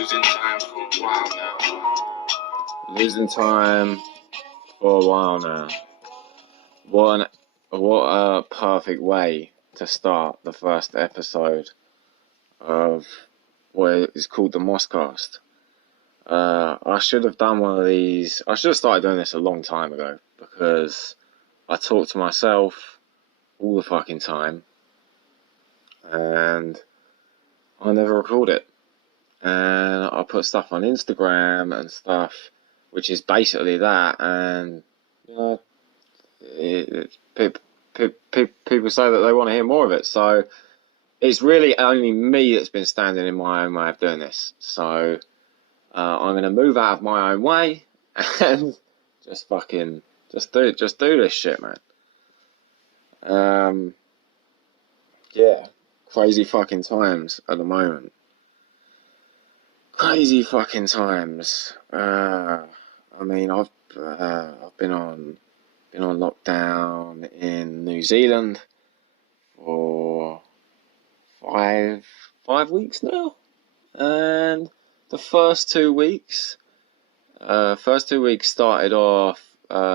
Losing time for a while now. Losing time for a while now. What a perfect way to start the first episode of what is called the Moss-Cast. I should have done one of these. I should have started doing this a long time ago because I talk to myself all the fucking time and I never record it. And I put stuff on Instagram and stuff, which is basically that. And you know, people say that they want to hear more of it. So it's really only me that's been standing in my own way of doing this. So I'm gonna move out of my own way and just do this shit, man. Yeah, crazy fucking times at the moment. Crazy fucking times. I mean, I've been on lockdown in New Zealand for five weeks now, and the first 2 weeks started off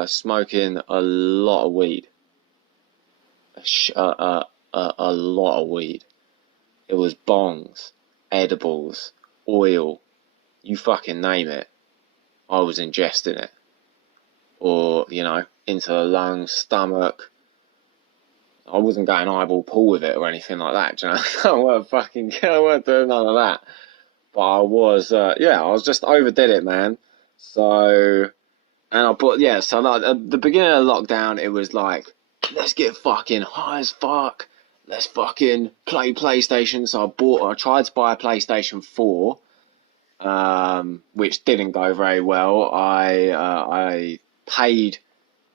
smoking a lot of weed. A lot of weed. It was bongs, edibles, oil, you fucking name it. I was ingesting it, or into the lungs, stomach. I wasn't going eyeball pool with it or anything like that. Do you know, I weren't doing none of that. But I was, I was just overdid it, man. So, and I put, so like, at the beginning of lockdown, it was like, let's get fucking high as fuck. Let's fucking play PlayStation. So I tried to buy a PlayStation 4, which didn't go very well. I paid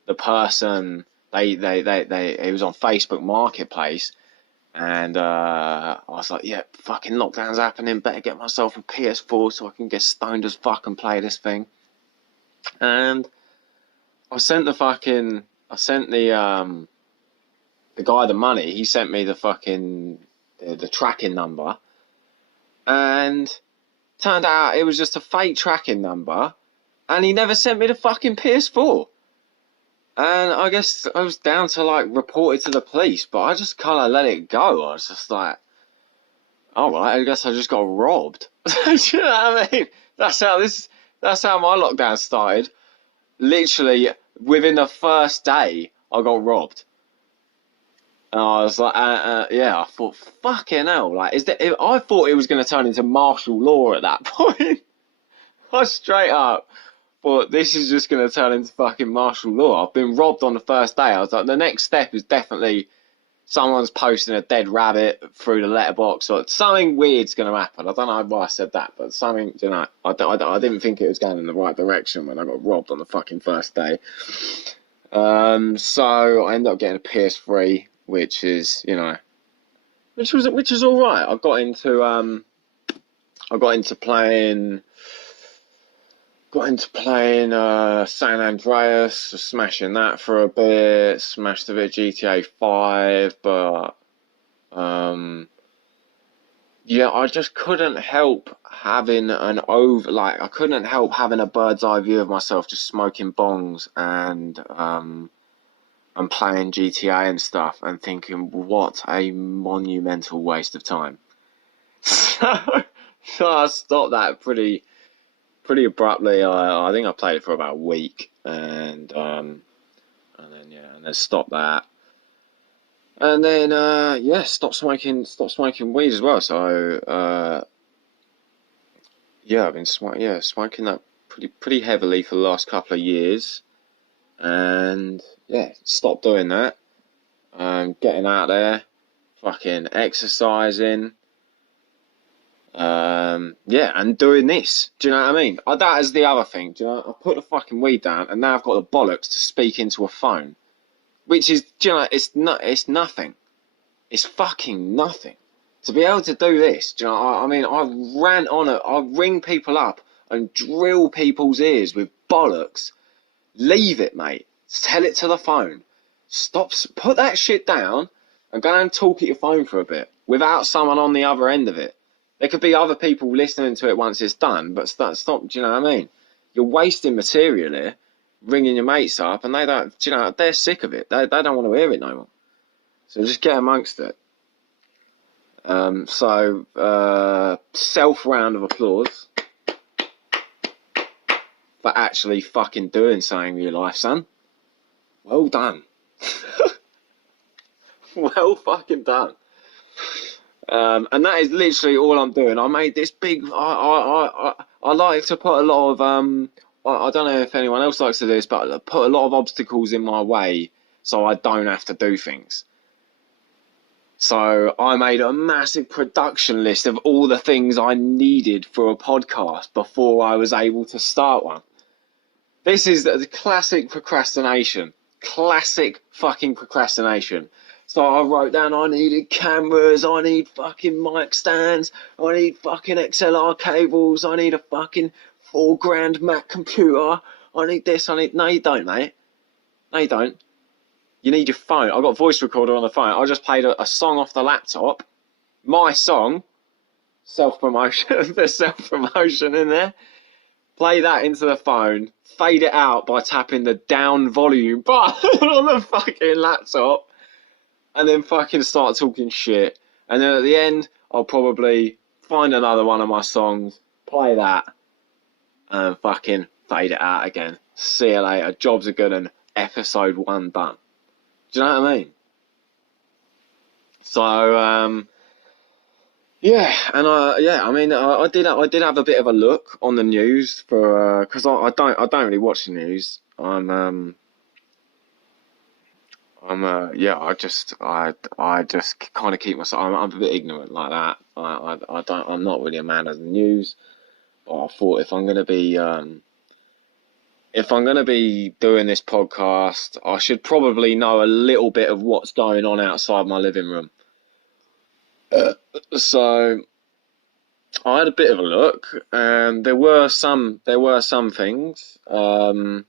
the person. It was on Facebook Marketplace, and I was like, yeah, fucking lockdown's happening. Better get myself a PS4 so I can get stoned as fuck and play this thing. And I sent the guy the money. He sent me the fucking the tracking number, and turned out it was just a fake tracking number, and he never sent me the fucking PS4. And I guess I was down to like report it to the police, but I just kind of let it go. I was just like, all right, I guess I just got robbed. Do you know what I mean? That's how my lockdown started. Literally within the first day, I got robbed. And I was like, I thought, fucking hell, like, I thought it was going to turn into martial law at that point. I straight up thought, this is just going to turn into fucking martial law. I've been robbed on the first day. I was like, the next step is definitely someone's posting a dead rabbit through the letterbox, or something weird's going to happen. I don't know why I said that, but something, I didn't think it was going in the right direction when I got robbed on the fucking first day. So I ended up getting a PS3, which is, which was all right. I got into playing San Andreas, smashing that for a bit, smashed a bit of GTA 5, but I just couldn't help having I couldn't help having a bird's eye view of myself just smoking bongs and playing GTA and stuff and thinking, what a monumental waste of time. So I stopped that pretty abruptly. I think I played it for about a week, and then stopped that, and then stopped smoking weed as well. So I've been smoking that pretty heavily for the last couple of years, and stopped doing that. Getting out there, fucking exercising. And doing this. Do you know what I mean? That is the other thing. Do you know? I put the fucking weed down, and now I've got the bollocks to speak into a phone, which is, it's nothing. It's fucking nothing to be able to do this. Do you know? I mean, I ring people up and drill people's ears with bollocks. Leave it, mate. Tell it to the phone. Stop. Put that shit down and go and talk at your phone for a bit without someone on the other end of it. There could be other people listening to it once it's done, but stop. Do you know what I mean? You're wasting material here, ringing your mates up, and they don't. Do you know? They're sick of it. They don't want to hear it no more. So just get amongst it. Self round of applause for actually fucking doing something with your life, son. Well done. Well fucking done. And that is literally all I'm doing. I made this big. I like to put a lot of I don't know if anyone else likes to do this, but I put a lot of obstacles in my way so I don't have to do things. So I made a massive production list of all the things I needed for a podcast before I was able to start one. This is the classic procrastination. Classic fucking procrastination. So I wrote down I needed cameras, I need fucking mic stands, I need fucking XLR cables, I need a fucking $4,000 Mac computer, I need this, I need... No, you don't, mate. No, you don't. You need your phone. I've got a voice recorder on the phone. I just played a song off the laptop. My song. Self-promotion. There's self-promotion in there. Play that into the phone. Fade it out by tapping the down volume button on the fucking laptop. And then fucking start talking shit. And then at the end, I'll probably find another one of my songs, play that, and fucking fade it out again. See you later. Job's a good one. Episode 1 done. Do you know what I mean? So, yeah, and I did have a bit of a look on the news for because I don't really watch the news. I just kind of keep myself. I'm a bit ignorant like that. I'm not really a man of the news. But I thought if I'm gonna be doing this podcast, I should probably know a little bit of what's going on outside my living room. So I had a bit of a look, and there were some things. One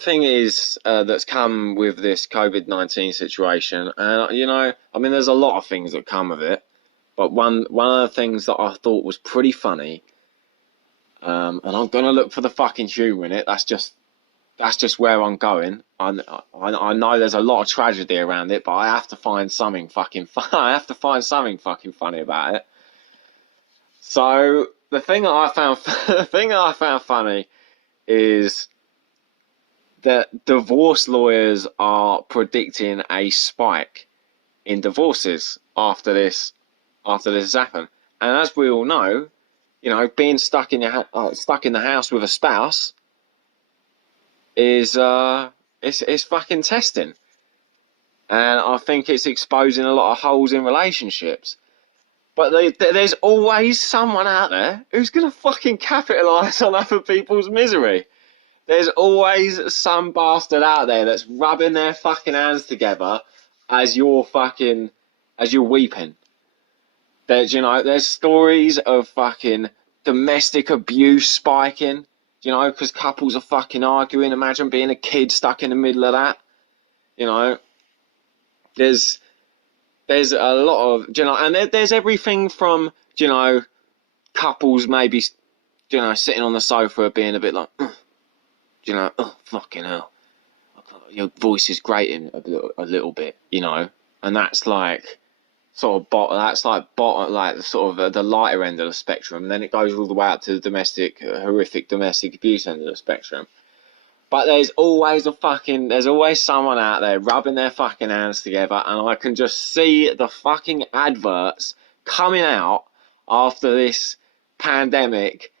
thing is that's come with this COVID-19 situation, and there's a lot of things that come with it, but one of the things that I thought was pretty funny. And I'm gonna look for the fucking humour in it. That's just where I'm going. I know there's a lot of tragedy around it, but I have to find something fucking I have to find something fucking funny about it. So the thing that I found funny is that divorce lawyers are predicting a spike in divorces after this has happened. And as we all know, being stuck in the house with a spouse is it's fucking testing, and I think it's exposing a lot of holes in relationships. But there's always someone out there who's gonna fucking capitalise on other people's misery. There's always some bastard out there that's rubbing their fucking hands together as you're weeping. There's stories of fucking domestic abuse spiking, because couples are fucking arguing. Imagine being a kid stuck in the middle of that. There's a lot of, and there's everything from, couples maybe, sitting on the sofa being a bit like, oh, fucking hell. Your voice is grating a little bit, and that's like, sort of sort of the lighter end of the spectrum, and then it goes all the way up to the horrific domestic abuse end of the spectrum. But there's always someone out there rubbing their fucking hands together, and I can just see the fucking adverts coming out after this pandemic,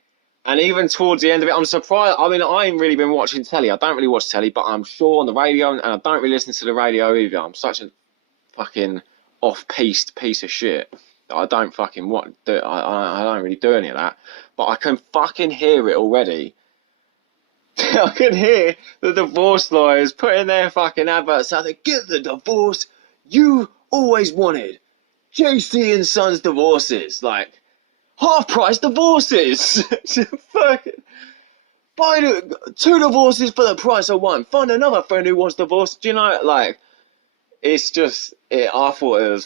and even towards the end of it, I'm surprised. I mean, I ain't really been watching telly. I don't really watch telly, but I'm sure on the radio, and I don't really listen to the radio either. I'm such a fucking off-piste piece of shit. I don't fucking I don't really do any of that, but I can fucking hear it already. I can hear the divorce lawyers putting their fucking adverts out there. Get the divorce you always wanted. JC and Sons divorces, like half-price divorces. Fucking buy 2 divorces for the price of 1. Find another friend who wants divorce. it's just, I thought it was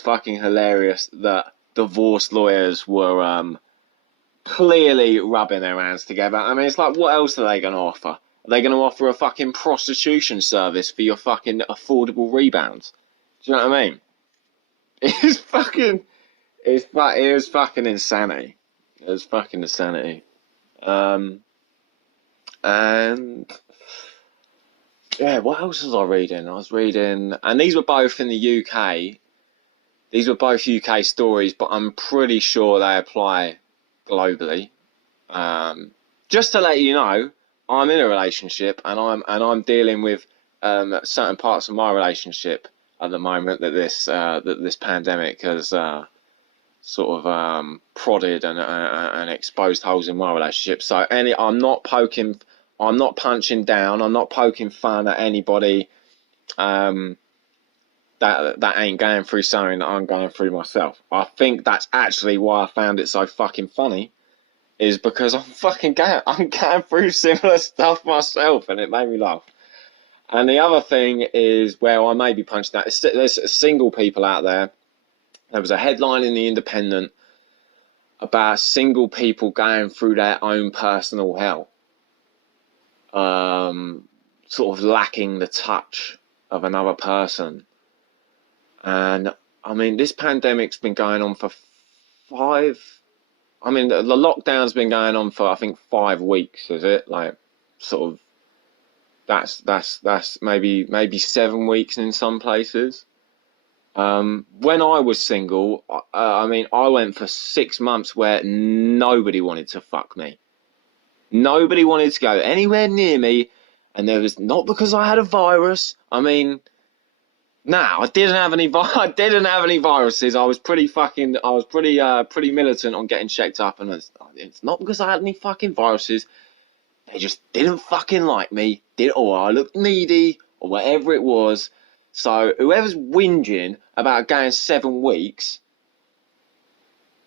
fucking hilarious that divorce lawyers were clearly rubbing their hands together. I mean, it's like, what else are they going to offer? Are they going to offer a fucking prostitution service for your fucking affordable rebounds? Do you know what I mean? It's fucking, it was fucking insanity. It was fucking insanity. And yeah, what else was I reading? I was reading, and these were both in the UK. These were both UK stories, but I'm pretty sure they apply globally. Just to let you know, I'm in a relationship, and I'm dealing with certain parts of my relationship at the moment that this pandemic has sort of prodded and exposed holes in my relationship. So I'm not punching down, I'm not poking fun at anybody that ain't going through something that I'm going through myself. I think that's actually why I found it so fucking funny, is because I'm going through similar stuff myself, and it made me laugh. And the other thing is, where I may be punching out, there's single people out there. There was a headline in the Independent about single people going through their own personal hell, sort of lacking the touch of another person. And I mean, this pandemic's been going on for the lockdown's been going on for, I think, 5 weeks, is it? Like, sort of, that's maybe 7 weeks in some places. When I was single, I went for 6 months where nobody wanted to fuck me. Nobody wanted to go anywhere near me, and there was, not because I had a virus. I mean, no, I didn't have any. I didn't have any viruses. I was pretty militant on getting checked up, and it's not because I had any fucking viruses. They just didn't fucking like me, or I looked needy, or whatever it was. So whoever's whinging about going 7 weeks,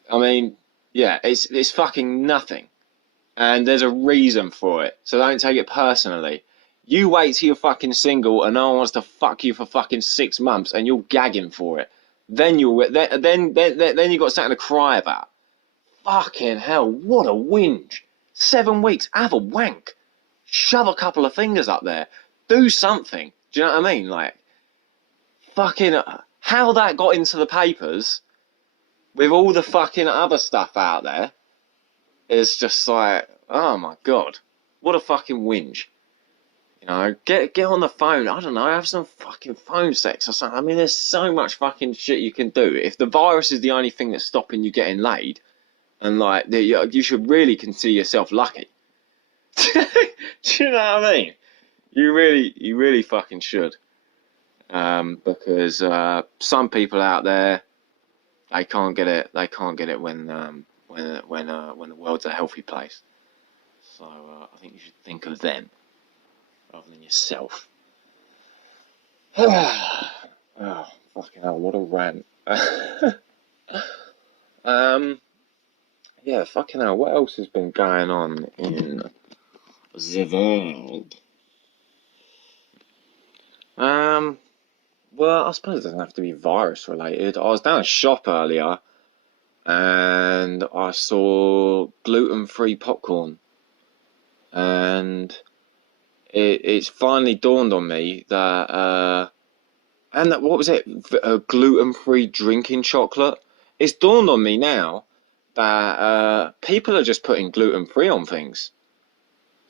I mean, yeah, it's fucking nothing, and there's a reason for it. So don't take it personally. You wait till you're fucking single and no one wants to fuck you for fucking 6 months, and you're gagging for it. Then you got something to cry about. Fucking hell, what a whinge! 7 weeks, have a wank, shove a couple of fingers up there, do something. Do you know what I mean? Like, fucking, how that got into the papers with all the fucking other stuff out there is just like, oh my god, what a fucking whinge. You know, get on the phone. I don't know, have some fucking phone sex or something. I mean, there's so much fucking shit you can do. If the virus is the only thing that's stopping you getting laid, and like, you should really consider yourself lucky. Do you know what I mean? You really fucking should. Because some people out there, they can't get it. They can't get it when the world's a healthy place. So I think you should think of them rather than yourself. Oh, fucking hell, what a rant. Yeah, fucking hell, what else has been going on in the world? Well, I suppose it doesn't have to be virus related. I was down a shop earlier and I saw gluten-free popcorn, and it's finally dawned on me that what was it? Gluten-free drinking chocolate. It's dawned on me now that people are just putting gluten-free on things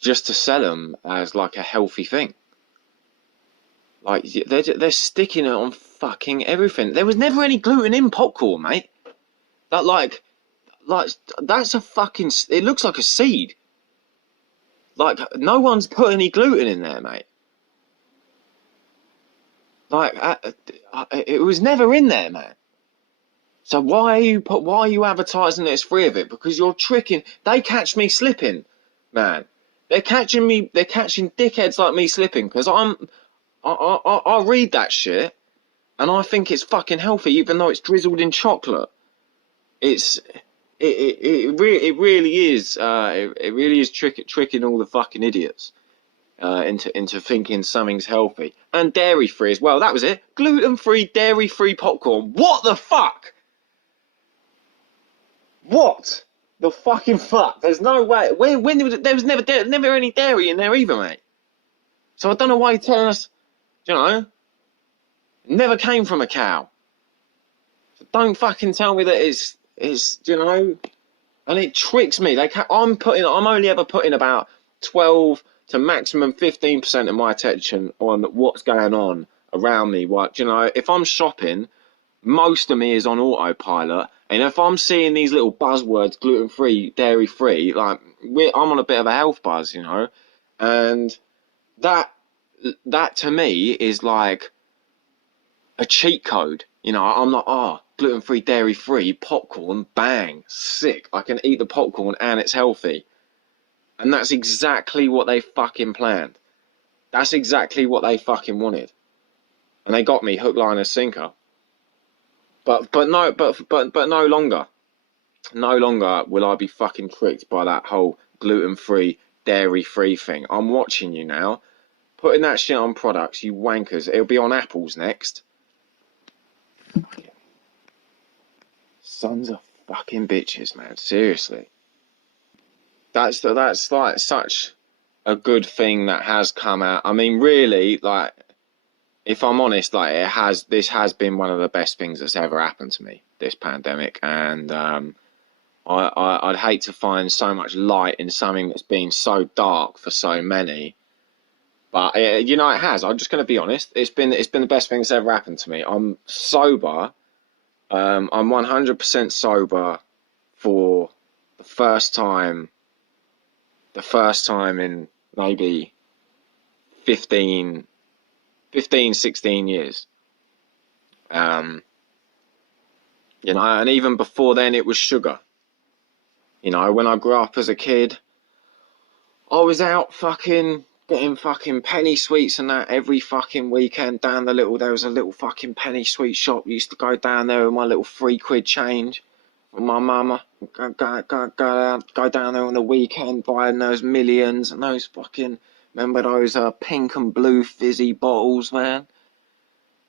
just to sell them as like a healthy thing. Like, they're sticking it on fucking everything. There was never any gluten in popcorn, mate. That like that's a fucking. It looks like a seed. Like, no one's put any gluten in there, mate. Like, it was never in there, man. So why are you advertising that it's free of it? Because you're tricking. They catch me slipping, man. They're catching dickheads like me slipping, because I read that shit and I think it's fucking healthy, even though it's drizzled in chocolate. It really is tricking all the fucking idiots. into thinking something's healthy. And dairy-free as well. That was it. Gluten-free, dairy-free popcorn. What the fuck? What the fucking fuck? There's no way. When there was never any dairy in there either, mate. So I don't know why you're telling us, you know, it never came from a cow. So don't fucking tell me that it's you know, and it tricks me. I'm only ever putting about 12 to maximum 15% of my attention on what's going on around me. What, you know, if I'm shopping, most of me is on autopilot, and if I'm seeing these little buzzwords, gluten-free, dairy-free, like I'm on a bit of a health buzz, you know, and that to me is like a cheat code. You know, I'm like, gluten-free, dairy-free, popcorn, bang, sick. I can eat the popcorn and it's healthy. And that's exactly what they fucking planned. That's exactly what they fucking wanted. And they got me hook, line, and sinker. But no longer. No longer will I be fucking tricked by that whole gluten-free, dairy-free thing. I'm watching you now. Putting that shit on products, you wankers. It'll be on apples next. Sons of fucking bitches, man. Seriously. That's like such a good thing that has come out. I mean, really, like, if I'm honest, like, this has been one of the best things that's ever happened to me, this pandemic. And I'd hate to find so much light in something that's been so dark for so many. But you know, it has. I'm just going to be honest. It's been the best thing that's ever happened to me. I'm sober. I'm 100% sober for the first time in maybe 15, 16 years. You know, and even before then it was sugar. You know, when I grew up as a kid, I was out fucking getting fucking penny sweets and that every fucking weekend there was a little fucking penny sweet shop. Used to go down there with my little £3 change from my mama. Go down there on the weekend buying those millions and those fucking, remember those pink and blue fizzy bottles, man?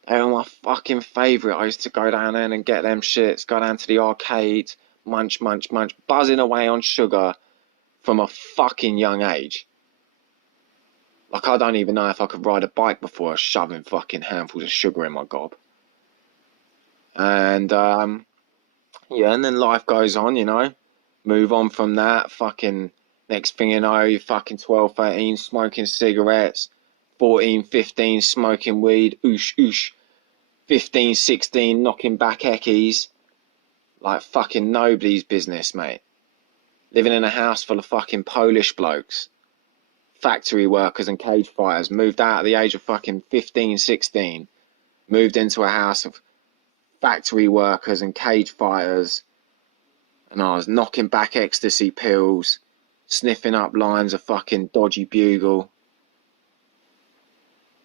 They were my fucking favourite. I used to go down there and get them shits, go down to the arcades, munch, buzzing away on sugar from a fucking young age. Like, I don't even know if I could ride a bike before I was shoving fucking handfuls of sugar in my gob. And, yeah, and then life goes on, you know. Move on from that. Fucking, next thing you know, you're fucking 12, 13, smoking cigarettes. 14, 15, smoking weed. Oosh. 15, 16, knocking back eckies. Like fucking nobody's business, mate. Living in a house full of fucking Polish blokes. Factory workers and cage fighters. Moved out at the age of fucking 15, 16. Moved into a house of factory workers and cage fighters. And I was knocking back ecstasy pills. Sniffing up lines of fucking dodgy bugle.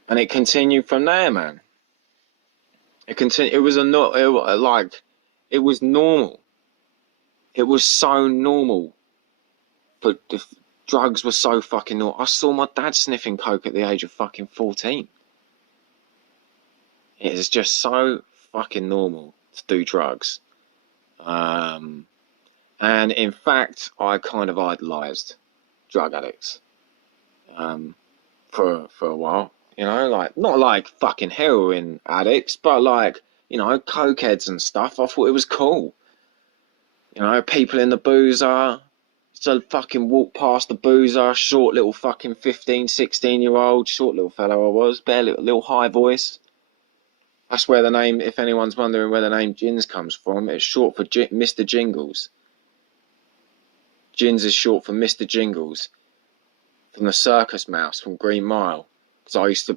And it continued from there, man. It was it was normal. It was so normal. But the drugs were so fucking normal. I saw my dad sniffing coke at the age of fucking 14. It is just so fucking normal to do drugs. And in fact, I kind of idolised drug addicts for a while. You know, like, not like fucking heroin addicts, but like, you know, cokeheads and stuff. I thought it was cool. You know, people in the boozer. So fucking walk past the boozer, short little fucking 15, 16-year-old, short little fellow I was, bare little high voice. That's where the name, if anyone's wondering where the name Jinz comes from, it's short for Mr. Jingles. Jinz is short for Mr. Jingles, from the circus mouse from Green Mile. Because I used to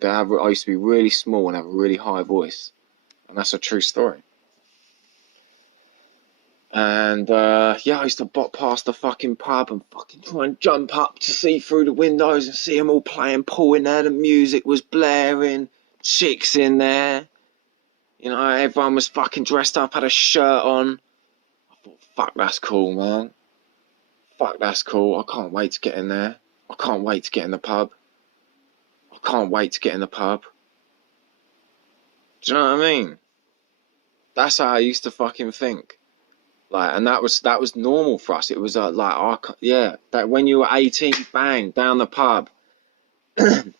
be really small and have a really high voice, and that's a true story. And yeah, I used to bop past the fucking pub and fucking try and jump up to see through the windows and see them all playing pool in there. The music was blaring, chicks in there. You know, everyone was fucking dressed up, had a shirt on. I thought, fuck, that's cool, man. Fuck, that's cool. I can't wait to get in there. I can't wait to get in the pub. I can't wait to get in the pub. Do you know what I mean? That's how I used to fucking think. Like, and that was normal for us. It was that when you were 18, bang, down the pub. And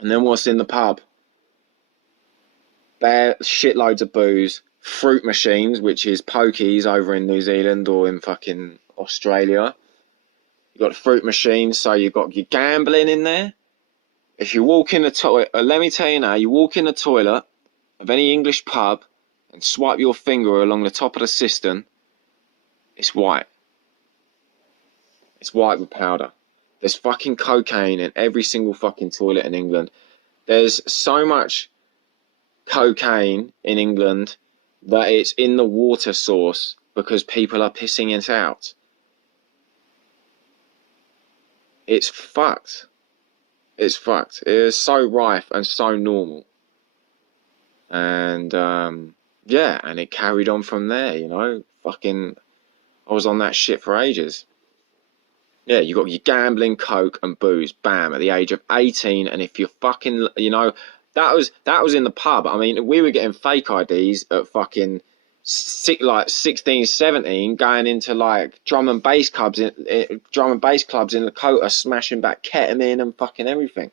then what's in the pub? Bare shitloads of booze, fruit machines, which is pokies over in New Zealand or in fucking Australia. You got the fruit machines, so you've got your gambling in there. If you walk in the toilet, let me tell you now, you walk in the toilet of any English pub and swipe your finger along the top of the cistern, it's white. It's white with powder. There's fucking cocaine in every single fucking toilet in England. There's so much cocaine in England that it's in the water source because people are pissing it out. It's fucked. It's fucked. It is so rife and so normal. And yeah, and it carried on from there, you know. Fucking, I was on that shit for ages. Yeah, you got your gambling, coke, and booze, bam, at the age of 18. And if you're fucking, you know, that was in the pub. I mean, we were getting fake IDs at fucking 16, 17, going into like drum and bass clubs in Lakota, smashing back ketamine and fucking everything.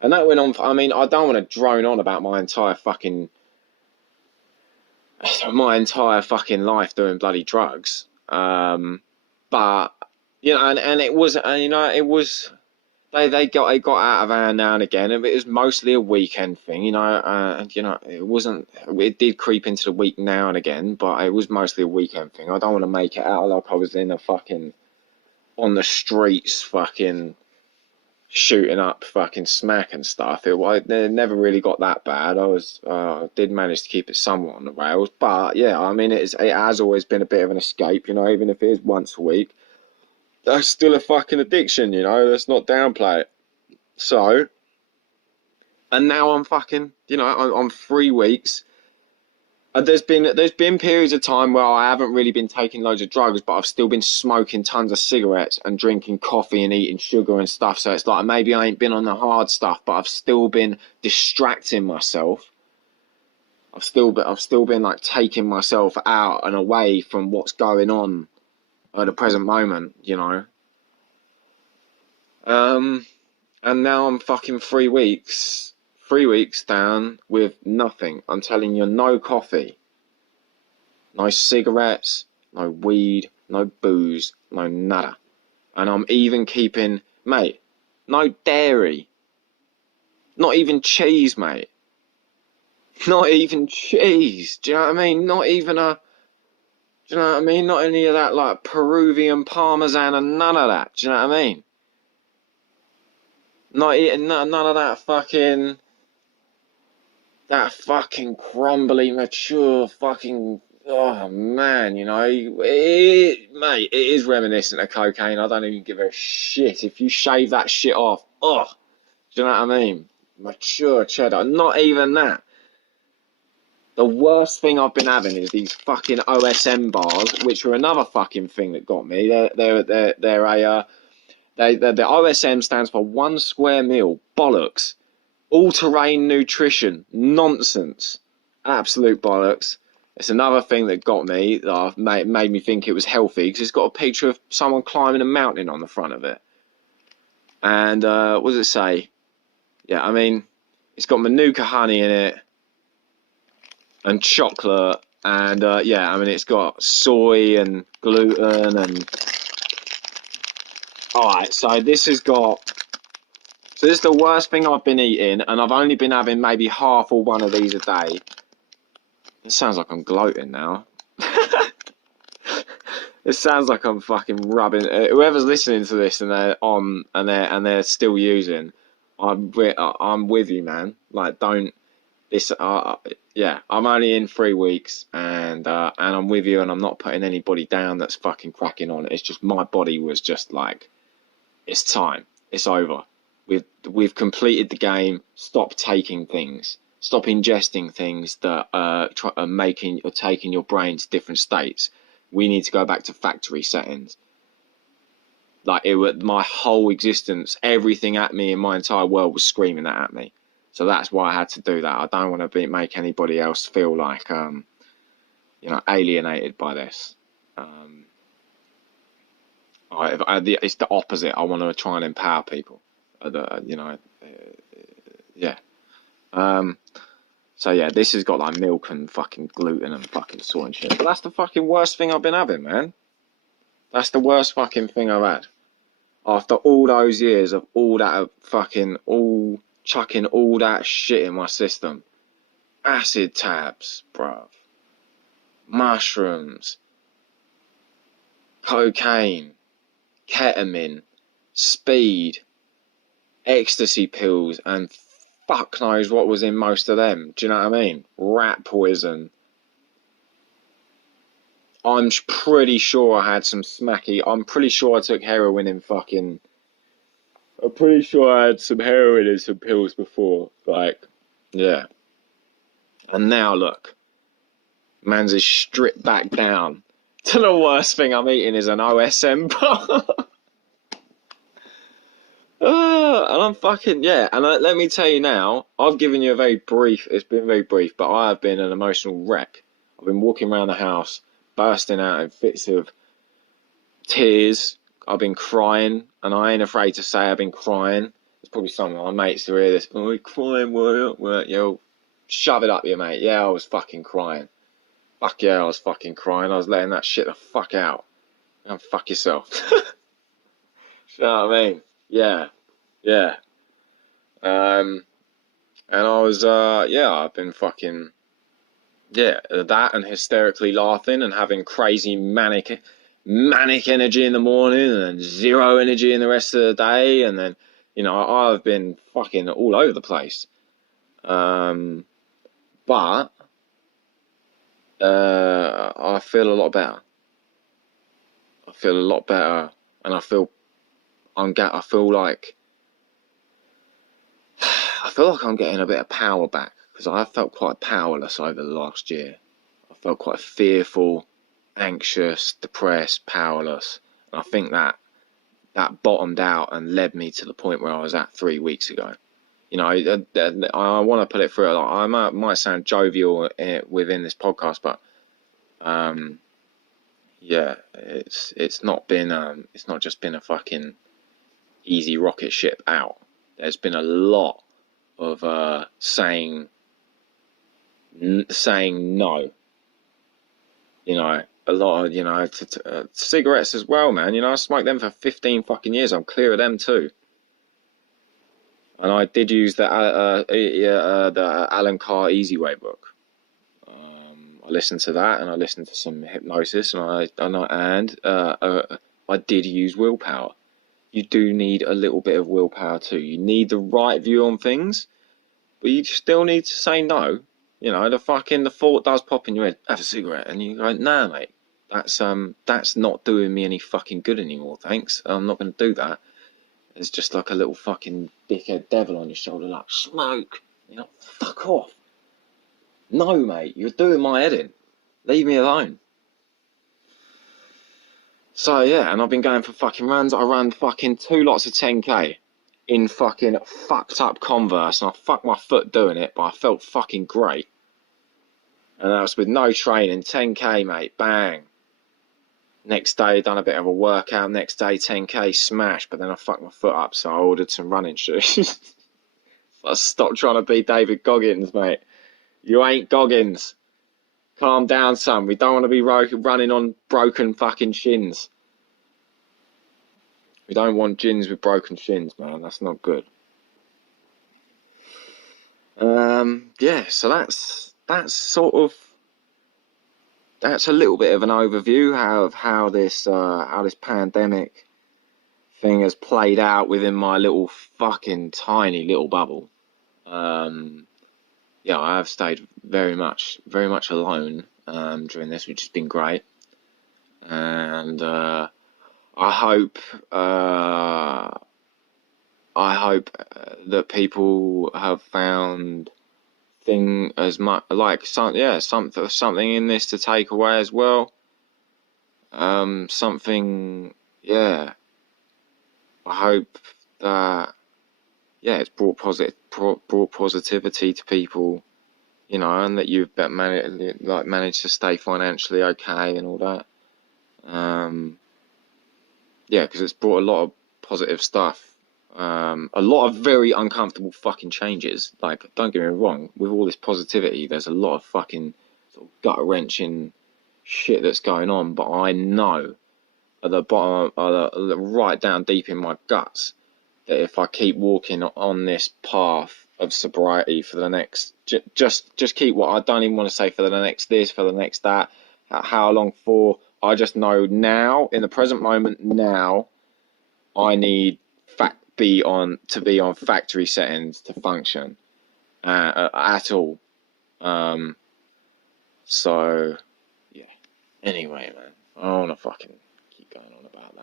And that went on. I mean, I don't want to drone on about my entire fucking life doing bloody drugs. But you know, and it was, you know, it was. They got out of hand now and again, and it was mostly a weekend thing, you know. And you know, it wasn't. It did creep into the week now and again, but it was mostly a weekend thing. I don't want to make it out like I was in a fucking on the streets, fucking shooting up fucking smack and stuff. It never really got that bad. I did manage to keep it somewhat on the rails, but yeah, I mean, it has always been a bit of an escape, you know, even if it is once a week. That's still a fucking addiction, you know. Let's not downplay it. So, and now I'm fucking, you know, I'm 3 weeks. And there's been periods of time where I haven't really been taking loads of drugs, but I've still been smoking tons of cigarettes and drinking coffee and eating sugar and stuff. So it's like maybe I ain't been on the hard stuff, but I've still been distracting myself. I've still been like taking myself out and away from what's going on at the present moment, you know. And now I'm fucking 3 weeks down with nothing. I'm telling you, no coffee, no cigarettes, no weed, no booze, no nada. And I'm even keeping, mate, no dairy, not even cheese, mate. Not even cheese. Do you know what I mean? Not even a. Do you know what I mean? Not any of that like Peruvian parmesan and none of that. Do you know what I mean? Not eating none of that fucking crumbly, mature fucking. Oh man, you know, mate, it is reminiscent of cocaine. I don't even give a shit if you shave that shit off. Oh, do you know what I mean? Mature cheddar. Not even that. The worst thing I've been having is these fucking OSM bars, which are another fucking thing that got me. The OSM stands for 1 square meal. Bollocks. All-terrain nutrition. Nonsense. Absolute bollocks. It's another thing that got me, that made me think it was healthy, because it's got a picture of someone climbing a mountain on the front of it. And what does it say? Yeah, I mean, it's got Manuka honey in it. And chocolate, and yeah, I mean, it's got soy and gluten and. Alright, so this is the worst thing I've been eating, and I've only been having maybe half or one of these a day. It sounds like I'm gloating now. It sounds like I'm fucking rubbing. Whoever's listening to this and they're on and they're still using, I'm with you, man. Like, don't. This, yeah, I'm only in 3 weeks, and I'm with you, and I'm not putting anybody down that's fucking cracking on. It's just my body was just like, it's time, it's over. We've completed the game. Stop taking things. Stop ingesting things that are taking your brain to different states. We need to go back to factory settings. Like, it was my whole existence, everything at me in my entire world was screaming that at me. So that's why I had to do that. I don't want to make anybody else feel like, alienated by this. It's the opposite. I want to try and empower people. Yeah. So yeah, this has got like milk and fucking gluten and fucking soy and shit. But that's the fucking worst thing I've been having, man. That's the worst fucking thing I've had. After all those years of all that chucking all that shit in my system. Acid tabs, bruv. Mushrooms. Cocaine. Ketamine. Speed. Ecstasy pills, and fuck knows what was in most of them. Do you know what I mean? Rat poison. I'm pretty sure I had some smacky. I'm pretty sure I took heroin in fucking. I'm pretty sure I had some heroin and some pills before. Like, yeah. And now look, man's is stripped back down to the worst thing I'm eating is an OSM bar. And I'm fucking, yeah, and let me tell you now, I've given you it's been very brief, but I have been an emotional wreck. I've been walking around the house, bursting out in fits of tears. I've been crying, and I ain't afraid to say I've been crying. There's probably some of my mates who hear this, oh, you're crying, what? Yo, shove it up you, mate. Yeah, I was fucking crying. Fuck yeah, I was fucking crying. I was letting that shit the fuck out. And fuck yourself. You know what I mean? Yeah. Yeah. And I was, I've been fucking, that and hysterically laughing and having crazy manic energy in the morning and zero energy in the rest of the day. And then, I've been fucking all over the place. But, I feel a lot better. And I feel like I'm getting a bit of power back, because I felt quite powerless over the last year. I felt quite fearful, anxious, depressed, powerless. And I think that bottomed out and led me to the point where I was at 3 weeks ago. I want to put it through. Like, I might sound jovial within this podcast, but it's not just been a fucking easy rocket ship out. There's been a lot of saying no. A lot of, cigarettes as well, man. I smoked them for 15 fucking years. I'm clear of them too. And I did use the Alan Carr Easy Way book. I listened to that, and I listened to some hypnosis, and I did use willpower. You do need a little bit of willpower too. You need the right view on things, but you still need to say no. The thought does pop in your head, have a cigarette, and you go, nah, mate, that's not doing me any fucking good anymore, thanks. I'm not going to do that. It's just like a little fucking dickhead devil on your shoulder, like, smoke. Fuck off. No, mate, you're doing my head in. Leave me alone. So, yeah, and I've been going for fucking runs. I ran fucking 2 lots of 10k in fucking fucked up Converse, and I fucked my foot doing it, but I felt fucking great. And that was with no training. 10k, mate, bang. Next day, done a bit of a workout. Next day, 10k, smash. But then I fucked my foot up, so I ordered some running shoes. I stopped trying to be David Goggins, mate. You ain't Goggins. Calm down, son. We don't want to be running on broken fucking shins. We don't want Jinz with broken shins, man. That's not good. So that's a little bit of an overview of how this pandemic thing has played out within my little fucking tiny little bubble. I have stayed very much alone during this, which has been great, and I hope that people have found something in this to take away as well. Something, I hope that, yeah, it's brought positivity to people, you know, and that you've managed to stay financially okay and all that. Yeah, because it's brought a lot of positive stuff. A lot of very uncomfortable fucking changes. Like, don't get me wrong, with all this positivity, there's a lot of fucking sort of gut wrenching shit that's going on. But I know at the bottom, right down deep in my guts, that if I keep walking on this path of sobriety for the next, just keep what I don't even want to say for the next this, for the next that, how long for. I just know now, in the present moment now, I need to be on factory settings to function at all. So yeah. Anyway, man, I don't want to fucking keep going on about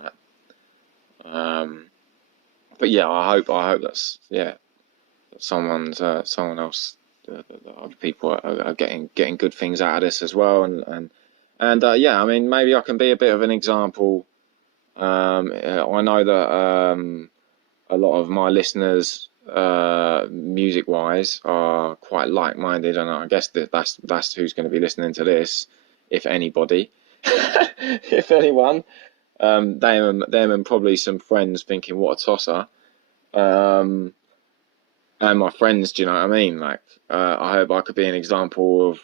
that. But yeah, I hope that's, yeah, that someone else, other people are getting good things out of this as well, and yeah, I mean, maybe I can be a bit of an example. I know that a lot of my listeners, music wise, are quite like minded, and I guess that's who's going to be listening to this, if anybody, if anyone. Them and probably some friends thinking, what a tosser. And my friends, do you know what I mean? Like, I hope I could be an example of,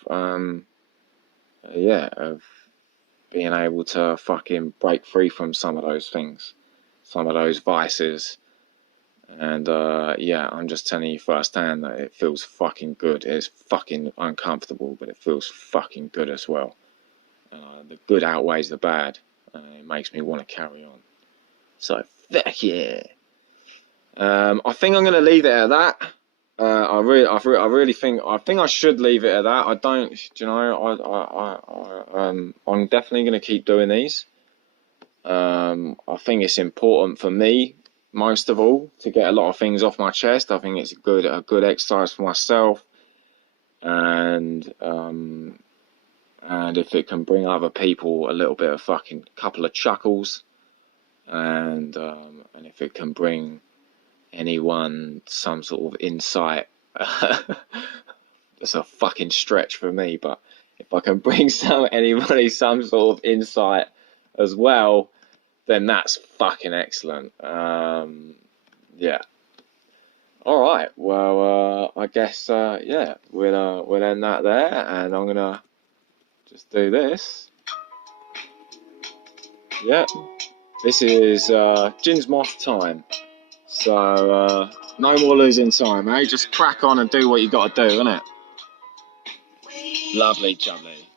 yeah, of being able to fucking break free from some of those things, some of those vices. And yeah, I'm just telling you firsthand that it feels fucking good. It's fucking uncomfortable, but it feels fucking good as well. The good outweighs the bad, and it makes me want to carry on. So fuck yeah. I think I'm gonna leave it at that. I really think I should leave it at that. I don't, you know, I'm definitely gonna keep doing these. I think it's important for me, most of all, to get a lot of things off my chest. I think it's a good exercise for myself, and if it can bring other people a little bit of fucking couple of chuckles, and if it can bring anyone some sort of insight, it's a fucking stretch for me, but if I can bring anybody some sort of insight as well, then that's fucking excellent. Yeah. All right. Well, I guess yeah, we'll end that there, and I'm gonna just do this. Yeah. This is Jinz Moss time. So no more losing time, eh? Just crack on and do what you got to do, innit? Lovely, jubbly.